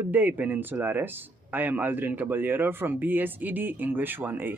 Good day, Peninsulares. I am Aldrin Caballero from BSED English 1A.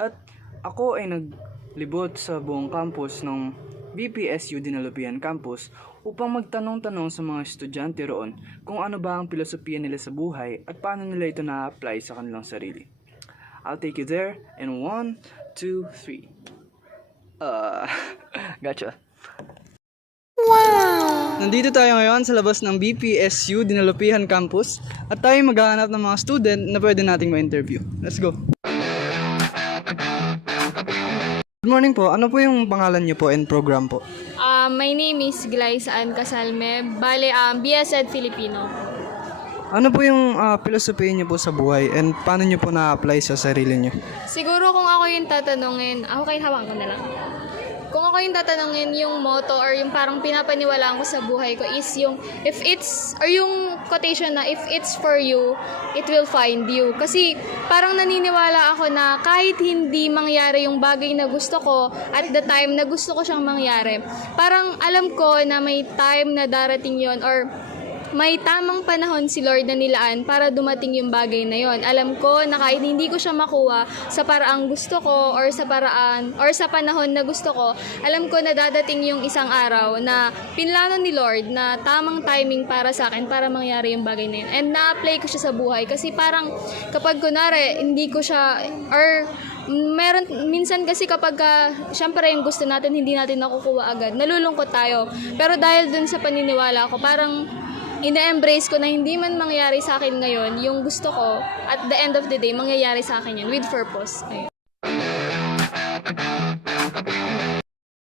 At ako ay naglibot sa buong campus ng BPSU Dinalupian Campus upang magtanong-tanong sa mga estudyante roon kung ano ba ang filosofiya nila sa buhay at paano nila ito na-apply sa kanilang sarili. I'll take you there in 1, 2, 3. Gotcha. Nandito tayo ngayon sa labas ng BPSU Dinalupian Campus at tayo maghahanap ng mga student na pwede nating ma-interview. Let's go! Good morning po. Ano po yung pangalan niyo po and program po? My name is Glyce Ann Casalme. Bale, BSED Filipino. Ano po yung philosophy niyo po sa buhay and paano niyo po na-apply sa sarili niyo? Siguro kung ako yung tatanungin, hawakan ko na lang. Kung ako yung tatanungin, yung motto or yung parang pinapaniwalaan ko sa buhay ko is yung yung quotation na if it's for you, it will find you. Kasi parang naniniwala ako na kahit hindi mangyari yung bagay na gusto ko at the time na gusto ko siyang mangyari, parang alam ko na may time na darating yon or may tamang panahon si Lord na nilaan para dumating yung bagay na yon. Alam ko na kahit hindi ko siya makuha sa paraang gusto ko or sa paraan or sa panahon na gusto ko, alam ko na dadating yung isang araw na pinlano ni Lord na tamang timing para sa akin para mangyari yung bagay na yun. And na-apply ko siya sa buhay kasi parang kapag kunwari hindi ko siya or minsan kasi kapag syempre yung gusto natin hindi natin nakukuha agad, nalulungkot tayo. Pero dahil dun sa paniniwala ko, parang ina-embrace ko na hindi man mangyari sa akin ngayon yung gusto ko, at the end of the day, mangyayari sa akin yun with purpose. Ayun.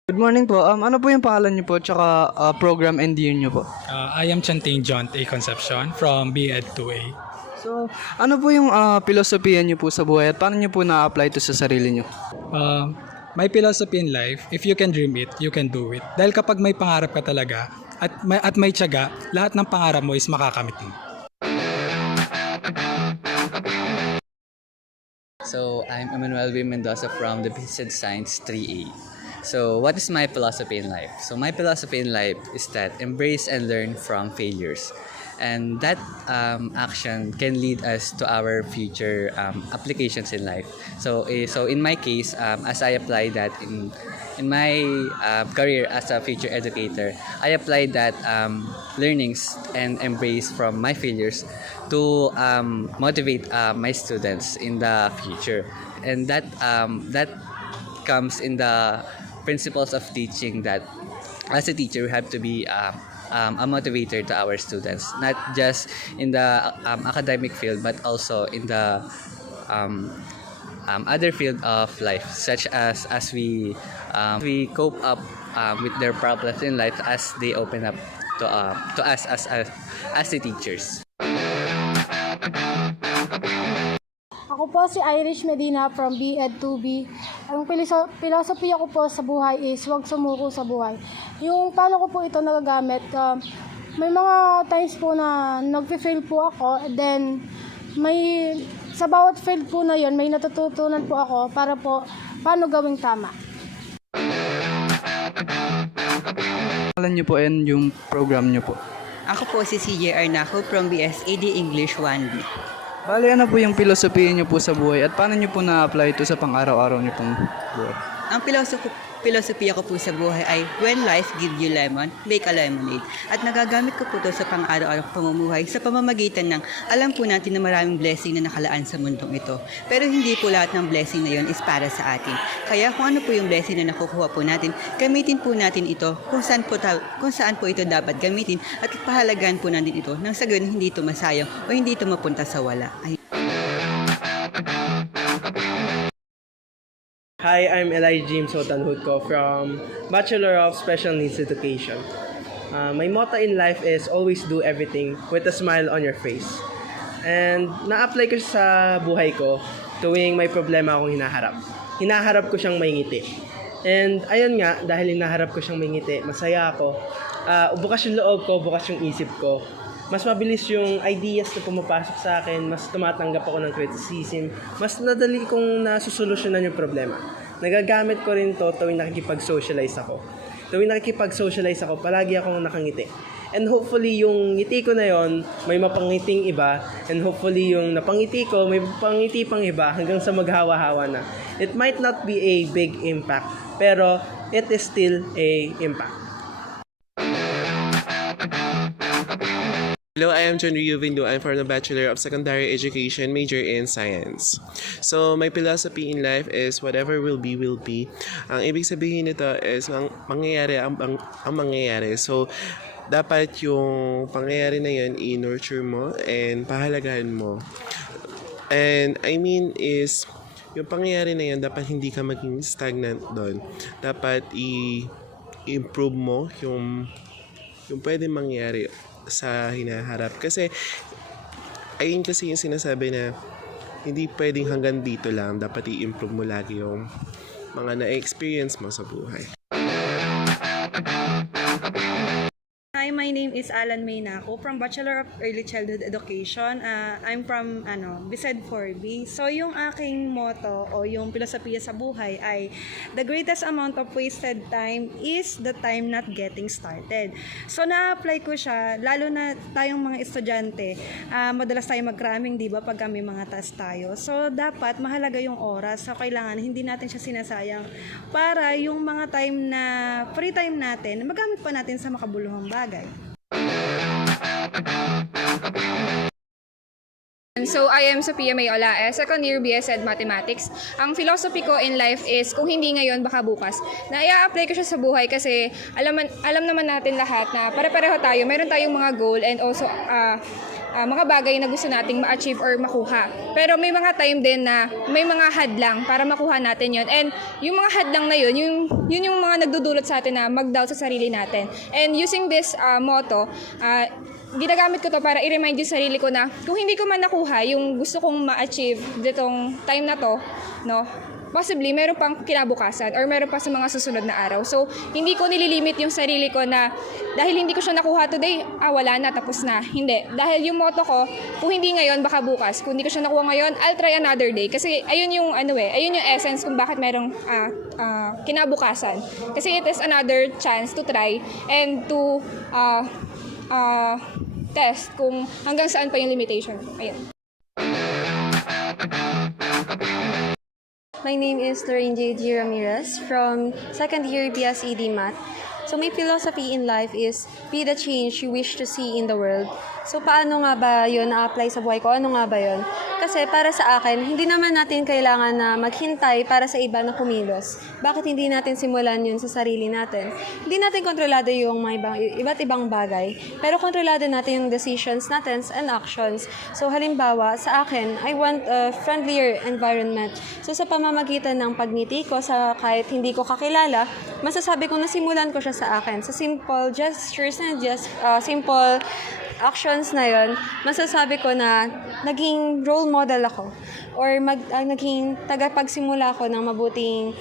Good morning po. Ano po yung pangalan niyo po tsaka program and year niyo po? I am Chanting John A. Concepcion from BEd 2A. So, ano po yung filosofiya niyo po sa buhay at paano niyo po na-apply ito sa sarili niyo? My philosophy in life, if you can dream it, you can do it. Dahil kapag may pangarap ka talaga at may tiyaga, lahat ng pangarap mo is makakamit mo. So, I'm Emmanuel V. Mendoza from the BSED Science 3A. So, what is my philosophy in life? So, my philosophy in life is that embrace and learn from failures. And that action can lead us to our future applications in life. So in my case, as I apply that in my career as a future educator, I apply that learnings and embrace from my failures to motivate my students in the future. And that comes in the principles of teaching that as a teacher, we have to be a motivator to our students, not just in the academic field, but also in the other field of life, such as we cope up with their problems in life as they open up to us as the teachers. Ako po si Irish Medina from BEd 2B. Ang philosophy ko po sa buhay is huwag sumuko sa buhay. Yung paano ko po ito nagagamit, may mga times po na nag-fail po ako, and then sa bawat fail po na yun, may natututunan po ako para po paano gawing tama. Pangalan niyo po and yung program niyo po? Ako po si CJ Arnaco from BSED English 1B. Bale, ano po yung philosophy niyo po sa buhay at paano niyo po na-apply ito sa pang-araw-araw niyo pong buhay? Ang filosofiya ko po sa buhay ay when life gives you lemon, make a lemonade. At nagagamit ko po ito sa pang-araw-araw pamumuhay sa pamamagitan ng alam po natin na maraming blessing na nakalaan sa mundong ito. Pero hindi po lahat ng blessing na yon is para sa atin. Kaya kung ano po yung blessing na nakukuha po natin, gamitin po natin ito kung saan po ito dapat gamitin at pahalagaan po natin ito nang sa ganun hindi ito masayang o hindi ito mapunta sa wala. Hi, I'm Eli James Sotanhutko from Bachelor of Special Needs Education. My motto in life is always do everything with a smile on your face. And na-apply ko sa buhay ko tuwing may problema akong hinaharap. Hinaharap ko siyang may ngiti. And ayun nga, dahil hinaharap ko siyang may ngiti, masaya ako. Bukas yung loob ko, bukas yung isip ko. Mas mabilis yung ideas na pumapasok sa akin, mas tumatanggap ako ng criticism, mas nadali kong nasusolusyonan yung problema. Nagagamit ko rin to tuwing nakikipag-socialize ako. tuwing nakikipag-socialize ako, palagi akong nakangiti. And hopefully yung ngiti ko na yon may mapangiting iba, and hopefully yung napangiti ko may pangiti pang iba hanggang sa maghawa-hawa na. It might not be a big impact, pero it is still a impact. Hello, I am John Rio Vindo. I'm from the Bachelor of Secondary Education, major in Science. So, my philosophy in life is whatever will be, will be. Ang ibig sabihin nito is mangyayari ang mangyayari. So, dapat yung pangyayari na yun i-nurture mo and pahalagahan mo. And I mean is, yung pangyayari na yun, dapat hindi ka maging stagnant doon. Dapat i-improve mo yung pwede mangyari sa hinaharap. Kasi, ayun kasi yung sinasabi na hindi pwedeng hanggang dito lang. Dapat i-improve mo lagi yung mga na-experience mo sa buhay. Hi, my name is Alan Maynako from Bachelor of Early Childhood Education. I'm from BSED 4B. So yung aking motto o yung filosofiya sa buhay ay the greatest amount of wasted time is the time not getting started. So na-apply ko siya, lalo na tayong mga estudyante. Madalas tayo mag-cramming, di ba, pag may mga task tayo. So dapat mahalaga yung oras. So kailangan hindi natin siya sinasayang para yung mga time na free time natin, magamit pa natin sa makabuluhang bagay. So, I am Sophia Mayola, second year BSED Mathematics. Ang philosophy ko in life is, kung hindi ngayon, baka bukas. Na i-apply ko siya sa buhay kasi alam naman natin lahat na pare-pareho tayo. Meron tayong mga goal and also mga bagay na gusto nating ma-achieve or makuha. Pero may mga time din na may mga hadlang para makuha natin yon. And yung mga hadlang na yun yung mga nagdudulot sa atin na mag-doubt sa sarili natin. And using this motto, ginagamit ko to para i-remind yung sarili ko na kung hindi ko man nakuha yung gusto kong ma-achieve ditong time na to, no, possibly meron pang kinabukasan or meron pa sa mga susunod na araw. So, hindi ko nililimit yung sarili ko na dahil hindi ko siya nakuha today, wala na, tapos na. Hindi. Dahil yung motto ko, kung hindi ngayon, baka bukas. Kung hindi ko siya nakuha ngayon, I'll try another day. Kasi ayun yung ayun yung essence kung bakit merong kinabukasan. Kasi it is another chance to try and to test kung hanggang saan pa yung limitation. Ayun. My name is Lorraine J.G. Ramirez from second year BSED Math. So my philosophy in life is be the change you wish to see in the world. So paano nga ba yun na-apply sa buhay ko? Ano nga ba yun? Kasi para sa akin, hindi naman natin kailangan na maghintay para sa iba na kumilos. Bakit hindi natin simulan yun sa sarili natin? Hindi natin kontrolado yung mga iba't ibang bagay, pero kontrolado natin yung decisions natin and actions. So halimbawa, sa akin, I want a friendlier environment. So sa pamamagitan ng pagngiti ko sa kahit hindi ko kakilala, masasabi ko na simulan ko siya sa akin. Sa simple gestures and just simple actions na yon, masasabi ko na naging role model ako or naging tagapagsimula ako ng mabuting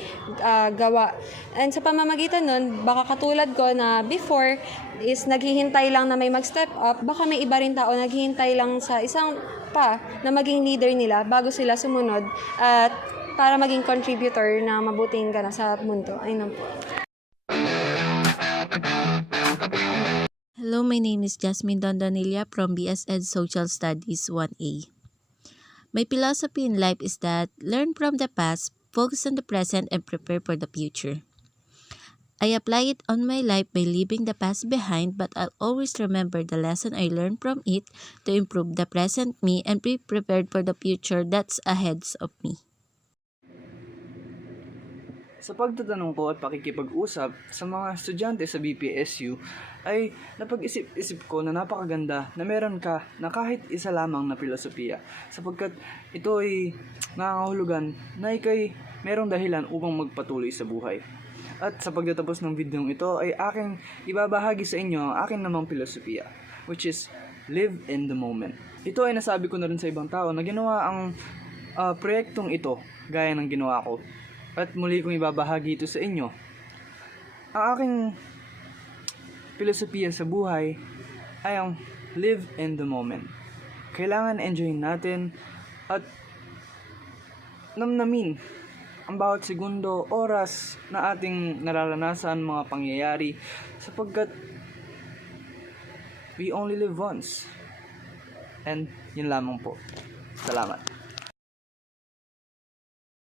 gawa. And sa pamamagitan nun, baka katulad ko na before is naghihintay lang na may mag-step up, baka may iba rin tao naghihintay lang sa isang pa na maging leader nila bago sila sumunod at para maging contributor na mabuting gana sa mundo. Ayun po. Hello, my name is Jasmine Dondonilla from BSED Social Studies 1A. My philosophy in life is that learn from the past, focus on the present, and prepare for the future. I apply it on my life by leaving the past behind, but I'll always remember the lesson I learned from it to improve the present me and be prepared for the future that's ahead of me. Sa pagtatanong ko at pakikipag-usap sa mga estudyante sa BPSU, ay napag-isip-isip ko na napakaganda na meron ka na kahit isa lamang na filosofiya, sapagkat ito ay nangangahulugan na ikay merong dahilan upang magpatuloy sa buhay. At sa pagtatapos ng video ito ay aking ibabahagi sa inyo ang aking namang filosofiya, which is live in the moment. Ito ay nasabi ko na rin sa ibang tao na ginawa ang proyektong ito gaya ng ginawa ko. At muli kong ibabahagi ito sa inyo. Ang aking filosofiya sa buhay ay ang live in the moment. Kailangan enjoyin natin at namnamin ang bawat segundo, oras na ating nararanasan, mga pangyayari, sapagkat we only live once. And yun lamang po. Salamat.